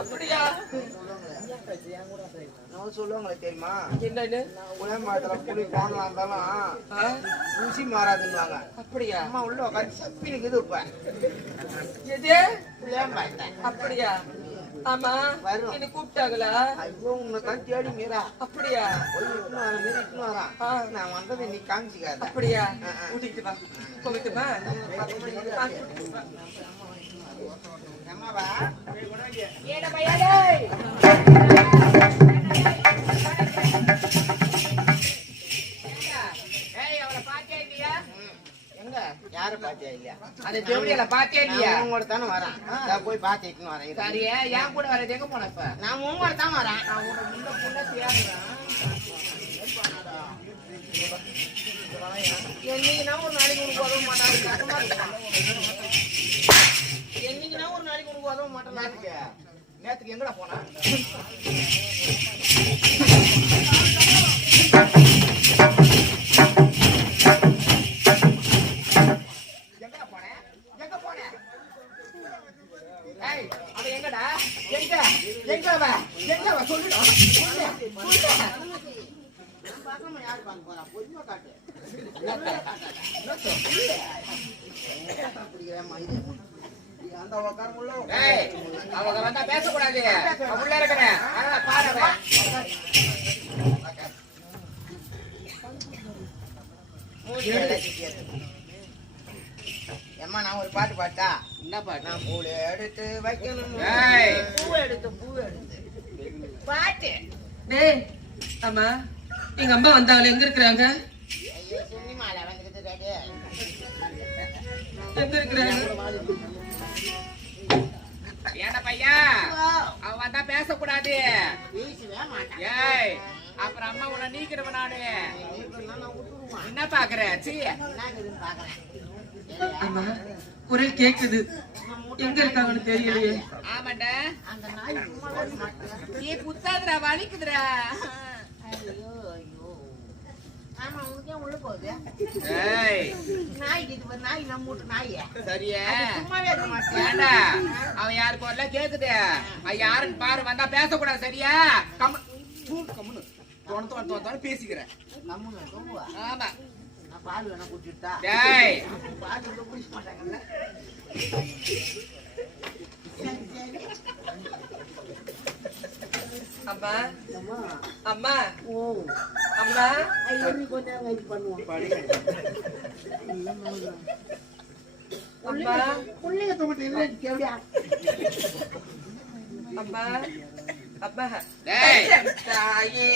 அப்படியா சொல்லுவாங்களே தெரியுமா? என்னன்னு புளிய மரத்துல புளி போனலாம் இருந்தாலும் ருசி மாறாதுன்னுவாங்க. அப்படியா அம்மா உள்ள உட்காந்து சப்பினுக்குது இப்ப எது புளிய மரத்தை. அப்படியா ஆமா என்ன கூப்பிட்டாங்களா? ஐயோ உன்னை தான் தேடி மீரா. அப்படியா போய் இட்டுன்னு வர மீறி இட்டுன்னு வரான். நான் வந்ததை நீ காமிச்சிக்காத. அப்படியா கூட்டிட்டு வா போகட்டுமா? அம்மாவா ஏட பையாடே யாரு பாத்தியா இல்லையா? அந்த ஜோடியில பாத்தியா இல்லையா? உங்களோட தானே வரேன். நான் போய் பாத்துட்டு வரேன். சரியா என் கூட வரது எங்க போன இப்ப? நான் உங்களோட தான் வரேன். நான் உன முன்ன புள்ள தேடுறேன். என்னைக்குனா ஒரு நாளைக்கு உனக்கு உதவ மாட்டாங்க. என்னைக்குனா ஒரு நாளைக்கு உனக்கு உதவ மாட்டேன். நேத்துக்கு எங்கடா போனா? அவங்க வந்தா பேசக்கூடாது. உள்ள இருக்கிறேன் பாரு. ஏம்மா நான் ஒரு பாட்டு பாட்டா? என்ன பாட்டு? நான் பூ எடுத்து வைக்கணும். பூ எடுத்து பாட்டு. டேய் ஆமா எங்க அம்மா வந்தாங்க. எங்க இருக்கிறாங்க? ஐயோ சுனிமால வந்துக்கிட்டு ரெடி. எங்க இருக்கிறாங்க? ஏடா பையா அவ வந்தா பேசக்கூடாது. பேசவே மாட்டான். ஏய் அப்புறம் அம்மா உன்னை நீக்கிறவன் நானு. என்ன பாக்குற? அம்மா குரல் கேக்குது. எங்க இருக்காங்கன்னு தெரியலையே. ஆமாண்டா அந்த நாய் நீ குத்தாதுடா வலிக்குதுடா. ஆமா உனக்கே உள்ள போகுது. ஏய் நாய் இது நாய் நம்ம வீட்டு நாய். சரியா சும்மாவே இருக்க மாட்டேன். ஏண்டா அவன் யாரு குரல கேக்குது. அவன் யாருன்னு பாரு. வந்தா பேசக்கூடாது. சரியா கம்முன்னு தோணத்தோட பேசிக்கிறேன். ஆமா நான் பால் வேணா குடிச்சுட்டா? டேய் பால் குடிக்க மாட்டாங்கல்ல. அம்மா அம்மா அம்மா கொஞ்சம் வெயிட் பண்ணுவோம். அம்மா புள்ளைங்க தூங்கிட்டு கேவடியா? அம்மா அம்மா டேய் தாயே